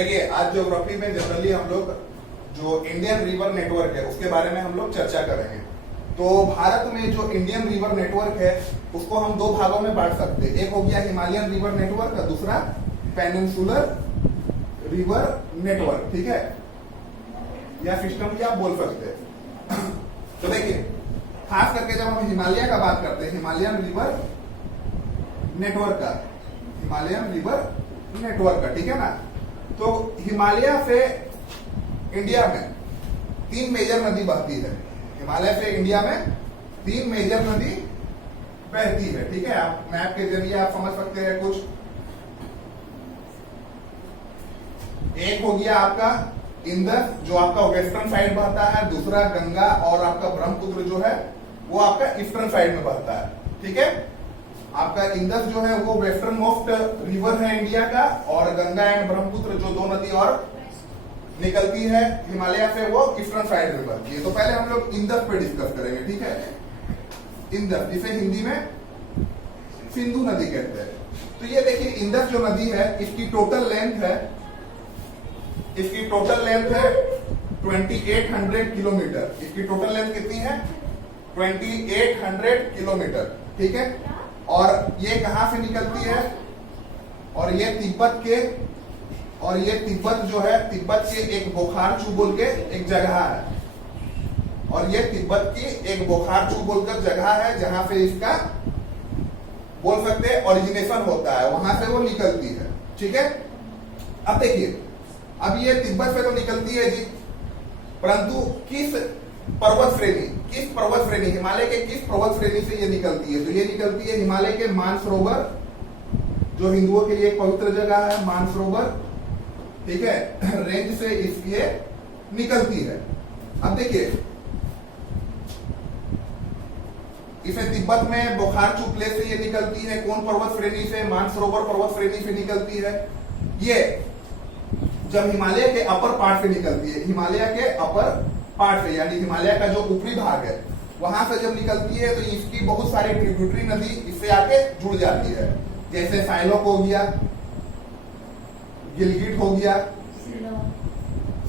देखिए आज ज्योग्राफी में जनरली हम लोग जो इंडियन रिवर नेटवर्क है उसके बारे में हम लोग चर्चा करेंगे। तो भारत में जो इंडियन रिवर नेटवर्क है उसको हम दो भागों में बांट सकते हैं। एक हो गया हिमालयन रिवर नेटवर्क, दूसरा पेनिनसुलर रिवर नेटवर्क, ठीक है, या सिस्टम भी आप बोल सकते हैं। तो देखिए खास करके जब हम हिमालय का बात करते हैं, हिमालयन रिवर नेटवर्क का, हिमालयन रिवर नेटवर्क का, ठीक है ना। तो हिमालय से इंडिया में 3 मेजर नदी बहती है। हिमालय से इंडिया में 3 मेजर नदी बहती है, ठीक है। आप मैप के जरिए आप समझ सकते हैं कुछ। एक हो गया आपका इंदस जो आपका वेस्टर्न साइड बहता है, दूसरा गंगा और आपका ब्रह्मपुत्र जो है वो आपका ईस्टर्न साइड में बहता है, ठीक है। आपका इंदस जो है वो वेस्टर्न मोस्ट रिवर है इंडिया का, और गंगा एंड ब्रह्मपुत्र जो दो नदी और निकलती है हिमालय से वो ईस्टर्न साइड में बहती है। तो पहले हम लोग इंदस पे डिस्कस करेंगे, ठीक है। इंदस जिसे हिंदी में सिंधु नदी कहते हैं। तो ये देखिए इंदस जो नदी है इसकी टोटल लेंथ है 2800 किलोमीटर। इसकी टोटल लेंथ कितनी है? 2800 किलोमीटर, ठीक है। और ये कहां से निकलती है? और ये तिब्बत के, और ये तिब्बत जो है तिब्बत के एक बोखारचू बोल के एक जगह है, और ये तिब्बत की एक बोखारचू बोलकर जगह है जहां पे इसका बोल सकते हैं ओरिजिनेशन होता है, वहां से वो निकलती है, ठीक है। अब देखिए अब ये तिब्बत से तो निकलती है जी, परंतु किस पर्वत श्रेणी हिमालय के किस पर्वत श्रेणी से ये निकलती है? तो ये निकलती है हिमालय के मानसरोवर, जो हिंदुओं के लिए एक पवित्र जगह है, मानसरोवर, ठीक है, रेंज से इसलिए निकलती है। अब देखिए इसे तिब्बत में बोखारचू प्लेस से ये निकलती है। कौन पर्वत श्रेणी से? मानसरोवर पर्वत श्रेणी से निकलती है। ये जब हिमालय के अपर पार्ट से निकलती है, हिमालय के अपर पार्ट से, यानी हिमालय का जो ऊपरी भाग है वहां से जब निकलती है तो इसकी बहुत सारी ट्रिब्यूटरी नदी इससे आके जुड़ जाती है, जैसे साइलोक हो गया, गिलगिट हो गया,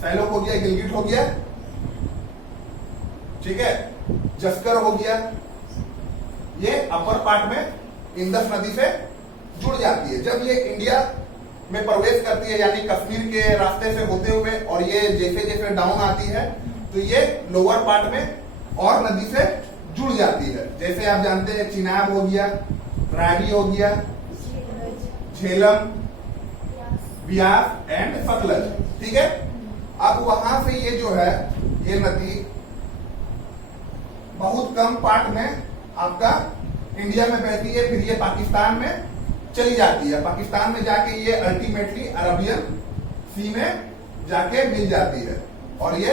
साइलोक हो गया, गिलगिट हो गया, ठीक है, जस्कर हो गया। ये अपर पार्ट में इंदस नदी से जुड़ जाती है। जब ये इंडिया में प्रवेश करती है, यानी कश्मीर के रास्ते से होते हुए, और ये जैसे जैसे डाउन आती है तो ये लोअर पार्ट में और नदी से जुड़ जाती है। जैसे आप जानते हैं चिनाब हो गया, रावी हो गया, झेलम, ब्यास एंड सतलज, ठीक है। अब वहां से ये जो है ये नदी बहुत कम पार्ट में आपका इंडिया में बहती है, फिर ये पाकिस्तान में चली जाती है। पाकिस्तान में जाके ये अल्टीमेटली अरबियन सी में जाके मिल जाती है, और ये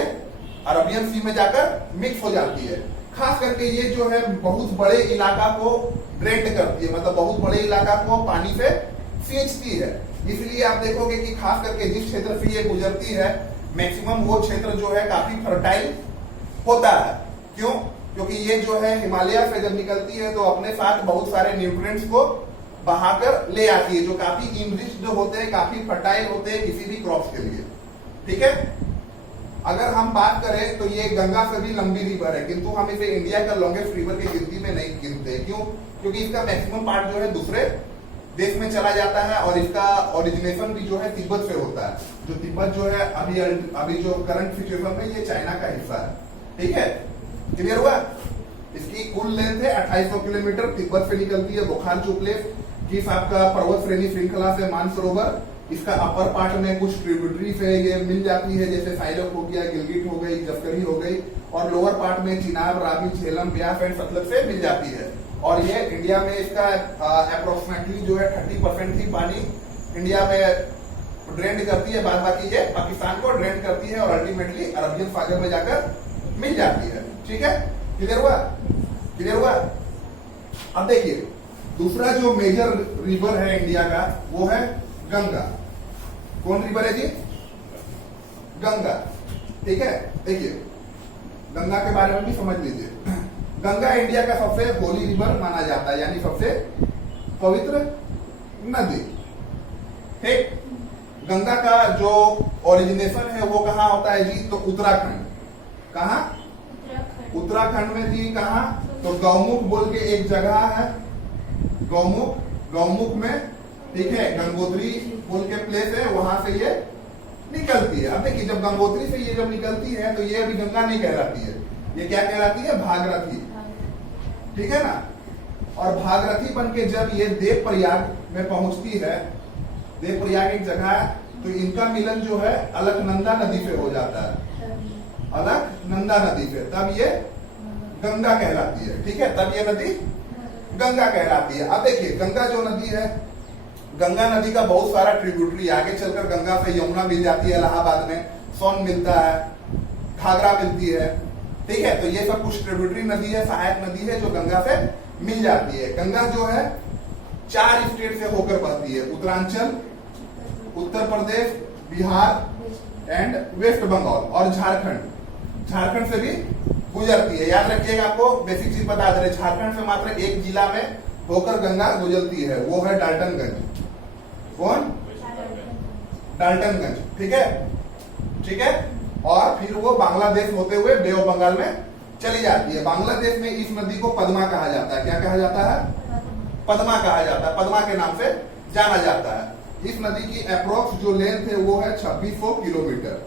अरबियन सी में जाकर मिक्स हो जाती है। खास करके ये जो है बहुत बड़े इलाका को ड्रेन करती है, मतलब बहुत बड़े इलाका को पानी से सींचती है। इसलिए आप देखोगे कि खास करके जिस क्षेत्र से ये गुजरती है मैक्सिमम वो क्षेत्र जो है काफी फर्टाइल होता है। क्यों? क्योंकि ये जो है हिमालय से जब निकलती है तो अपने साथ बहुत सारे न्यूट्रिएंट्स को बहाकर ले आती है, जो काफी इनरिच्ड होते हैं, काफी फर्टाइल होते हैं किसी भी क्रॉप्स के लिए, ठीक है। अगर हम बात करें तो ये गंगा से भी लंबी रिवर है, किंतु हम इसे इंडिया का लॉन्गेस्ट रिवर की गिनती में नहीं गिनते। क्यों? क्योंकि इसका मैक्सिमम पार्ट जो है दूसरे देश में चला जाता है, और इसका ओरिजिनेशन भी जो है तिब्बत से होता है। जो तिब्बत जो है अभी जो करंट सिचुएशन में ये चाइना का हिस्सा है, ठीक है। क्लियर हुआ? इसकी कुल लेंथ है 2800 किलोमीटर। तिब्बत से निकलती है बोखारचू प्लेस, किस आपका पर्वत श्रेणी श्रृंखला से मानसरोवर, इसका अपर पार्ट में कुछ ट्रिब्यूटरी से ये मिल जाती है, जैसे साइलोक हो गया, गिलगिट हो गई, जस्करी हो गई, और लोअर पार्ट में चिनाब, रावी, झेलम, ब्यास एंड सतलज से मिल जाती है। और ये इंडिया में इसका अप्रोक्सीमेटली जो है 30% ही पानी इंडिया में ड्रेन करती है, बाद बाकी ये पाकिस्तान को ड्रेन करती है और अल्टीमेटली अरबियन सागर में जाकर मिल जाती है, ठीक है। क्लियर हुआ? क्लियर हुआ? अब देखिए दूसरा जो मेजर रिवर है इंडिया का वो है गंगा। कौन रिवर है जी? गंगा, ठीक है। देखिए गंगा के बारे में भी समझ लीजिए। गंगा इंडिया का सबसे होली रिवर माना जाता है, यानी सबसे पवित्र नदी, ठीक। गंगा का जो ओरिजिनेशन है वो कहाँ होता है जी? तो उत्तराखंड। कहाँ? उत्तराखंड में जी। कहाँ? तो गौमुख बोल के एक जगह है, गौमुख। गौमुख में, ठीक है, गंगोत्री बोल के प्लेस है, वहां से ये निकलती है। अब देखिए, जब गंगोत्री से ये जब निकलती है तो ये अभी गंगा नहीं कहलाती है, ये क्या कहलाती है? भागीरथी। ठीक है ना? और भागीरथी बन के जब ये देवप्रयाग में पहुंचती है, देवप्रयाग एक जगह है, तो इनका मिलन जो है अलकनंदा नदी पे हो जाता है, अलकनंदा नदी पे, तब ये गंगा कहलाती है। ठीक है, तब ये नदी गंगा कहलाती है। अब देखिए, गंगा जो नदी है, गंगा नदी का बहुत सारा ट्रिब्यूटरी, आगे चलकर गंगा से यमुना मिल जाती है इलाहाबाद में, सोन मिलता है, घाघरा मिलती है। ठीक है, तो ये सब कुछ ट्रिब्यूटरी नदी है, सहायक नदी है जो गंगा से मिल जाती है। गंगा जो है 4 स्टेट से होकर बहती है, उत्तरांचल, उत्तर प्रदेश, बिहार एंड वेस्ट बंगाल और झारखंड। झारखंड से भी गुजरती है। याद रखिएगा, आपको बेसिक चीज बता दे रहे, झारखंड से मात्र एक जिला में होकर गंगा गुजरती है, वो है डाल्टनगंज। कौन? डाल्टनगंज। ठीक है, ठीक है। और फिर वो बांग्लादेश होते हुए बे ऑफ बंगाल में चली जाती है। बांग्लादेश में इस नदी को पद्मा कहा जाता है। क्या कहा जाता है? पद्मा कहा जाता है, पद्मा के नाम से जाना जाता है। इस नदी की अप्रोक्स जो लेंथ है वो है 2600 किलोमीटर।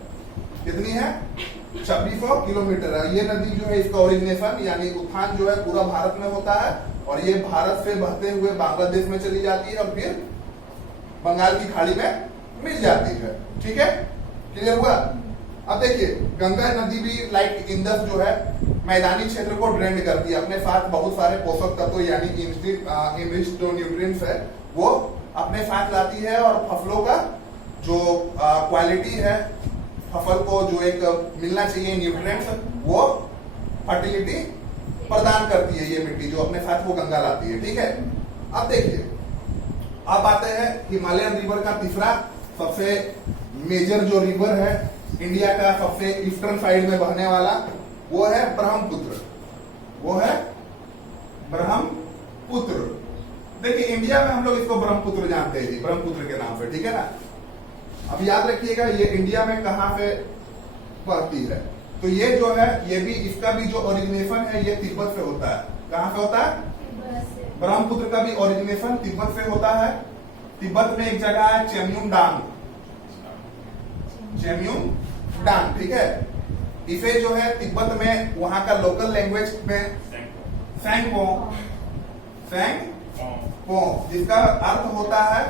कितनी है? 2600 किलोमीटर है। ये नदी जो है, इसका ओरिजिनेशन यानी उत्थान जो है पूरा भारत में होता है, और ये भारत से बहते हुए बांग्लादेश में चली जाती है और फिर बंगाल की खाड़ी में मिल जाती है। ठीक है, क्लियर हुआ? अब देखिए, गंगा नदी भी लाइक इंदस जो है मैदानी क्षेत्र को ड्रेन करती है, अपने साथ बहुत सारे पोषक तत्व यानी इनरिच्ड जो न्यूट्रिएंट्स है वो अपने साथ लाती है, और फसलों का जो क्वालिटी है, फसल को जो एक मिलना चाहिए न्यूट्रिएंट्स, वो फर्टिलिटी प्रदान करती है ये मिट्टी जो अपने साथ वो गंगा लाती है। ठीक है, अब देखिए, अब आते हैं हिमालयन रिवर का तीसरा सबसे मेजर जो रिवर है इंडिया का, सबसे ईस्टर्न साइड में बहने वाला, वो है ब्रह्मपुत्र। वो है ब्रह्मपुत्र। देखिए, इंडिया में हम लोग इसको ब्रह्मपुत्र जानते हैं, ब्रह्मपुत्र के नाम से। ठीक है ना? अब याद रखिएगा, ये इंडिया में कहां से बहती है? तो ये जो है, ये भी, इसका भी जो ओरिजिनेशन है ये तिब्बत से होता है। कहां से होता है? ब्रह्मपुत्र का भी ओरिजिनेशन तिब्बत से होता है। तिब्बत में एक जगह है चेम्यूनडांग, चेम्यूनडांग। ठीक है, इसे जो है तिब्बत में वहां का लोकल लैंग्वेज में सैंगपो, जिसका अर्थ होता है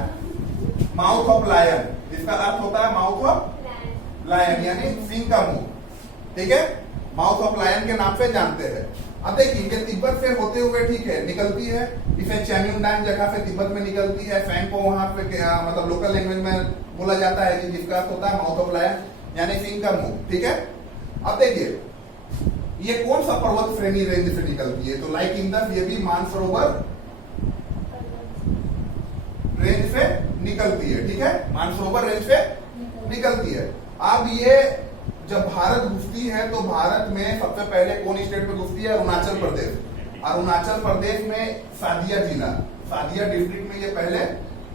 माउथ ऑफ लायन, जिसका अर्थ होता है माउथ ऑफ लायन यानी सिंह का मुंह। ठीक है, माउथ ऑफ लायन के नाम से जानते हैं। अब देखिए, ये तिब्बत से होते हुए, ठीक है, निकलती है, इसे चेम्यूनडांग जगह से तिब्बत में निकलती है। फैंगपो वहां पे मतलब लोकल लैंग्वेज में बोला जाता है, जिसका अर्थ होता है माउथ ऑफ लायन यानी सिंह का मुंह। ठीक है, अब देखिए, ये कौन सा पर्वत श्रेणी रेंज से निकलती है? तो लाइक इंदस, ये भी मानसरोवर रेंज से निकलती है। ठीक है, मानसरोवर रेंज से निकलती है। अब ये जब भारत घुसती है तो भारत में सबसे पहले कौन स्टेट में घुसती है? अरुणाचल प्रदेश। अरुणाचल प्रदेश में सादिया जिला, सादिया डिस्ट्रिक्ट में ये पहले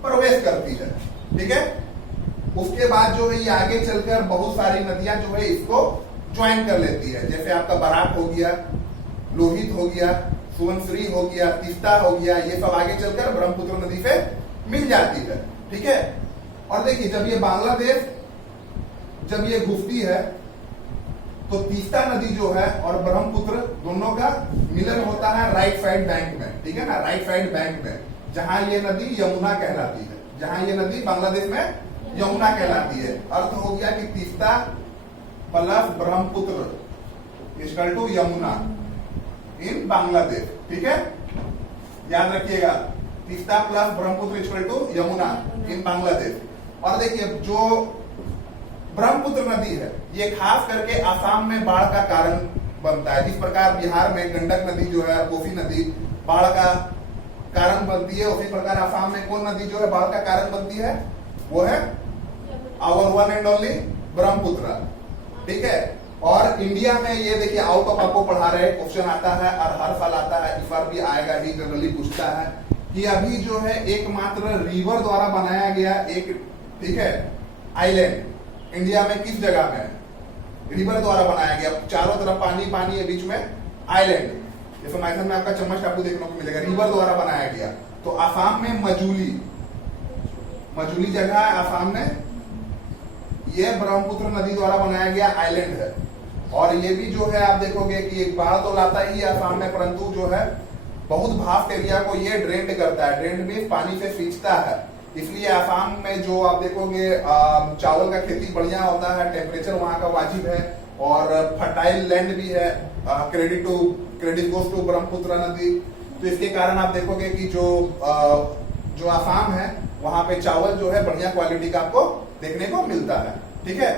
प्रवेश करती है। ठीक है, उसके बाद जो है ये आगे चलकर बहुत सारी नदियां जो है इसको ज्वाइन कर लेती है, जैसे आपका बराक हो गया, लोहित हो गया, सुवनश्री हो गया, तीस्ता हो गया, ये सब आगे चलकर ब्रह्मपुत्र नदी से मिल जाती है। ठीक है, और देखिए, जब ये बांग्लादेश जब ये घुसती है तो तीस्ता नदी जो है और ब्रह्मपुत्र दोनों का मिलन होता है राइट साइड बैंक में। ठीक है ना, राइट साइड बैंक में, जहां ये नदी यमुना कहलाती है, जहां ये नदी बांग्लादेश में यमुना कहलाती है। अर्थ हो गया कि Teesta plus Brahmaputra equal to Yamuna in Bangladesh. ठीक है, याद रखिएगा, Teesta plus Brahmaputra equal to Yamuna in Bangladesh. और देखिए, जो ब्रह्मपुत्र नदी है ये खास करके आसाम में बाढ़ का कारण बनता है। जिस प्रकार बिहार में गंडक नदी जो है, कोसी नदी बाढ़ का कारण बनती है, उसी प्रकार आसाम में कौन नदी जो है बाढ़ का कारण बनती है? वो है hour one and only Brahmaputra. ठीक है, और इंडिया में ये देखिए, आउट ऑफ आपको पढ़ा रहे, क्वेश्चन आता है और हर साल आता है, इस बार भी आएगा ही, जनरली पूछता है कि अभी जो है एकमात्र रिवर द्वारा बनाया गया एक, ठीक है, आइलैंड इंडिया में किस जगह में है? रिवर द्वारा बनाया गया, चारों तरफ पानी पानी है, बीच में आइलैंड। जैसे मैथन में आपका चम्मच टापू देखने को मिलेगा, रिवर द्वारा बनाया गया। तो आसाम में मजूली जगह है आसाम में, यह ब्रह्मपुत्र नदी द्वारा बनाया गया आइलैंड है। और ये भी जो है आप देखोगे कि एक बाढ़ तो लाता ही है आसाम में, परंतु जो है बहुत भास्ट एरिया को ये ड्रेन्ड करता है। ड्रेन्ड में पानी से सींचता है, इसलिए आसाम में जो आप देखोगे चावल का खेती बढ़िया होता है, टेम्परेचर वहां का वाजिब है और फर्टाइल लैंड भी है। क्रेडिट गोज टू ब्रह्मपुत्र नदी। तो इसके कारण आप देखोगे कि जो आसाम है वहां पे चावल जो है बढ़िया क्वालिटी का आपको देखने को मिलता है। ठीक है।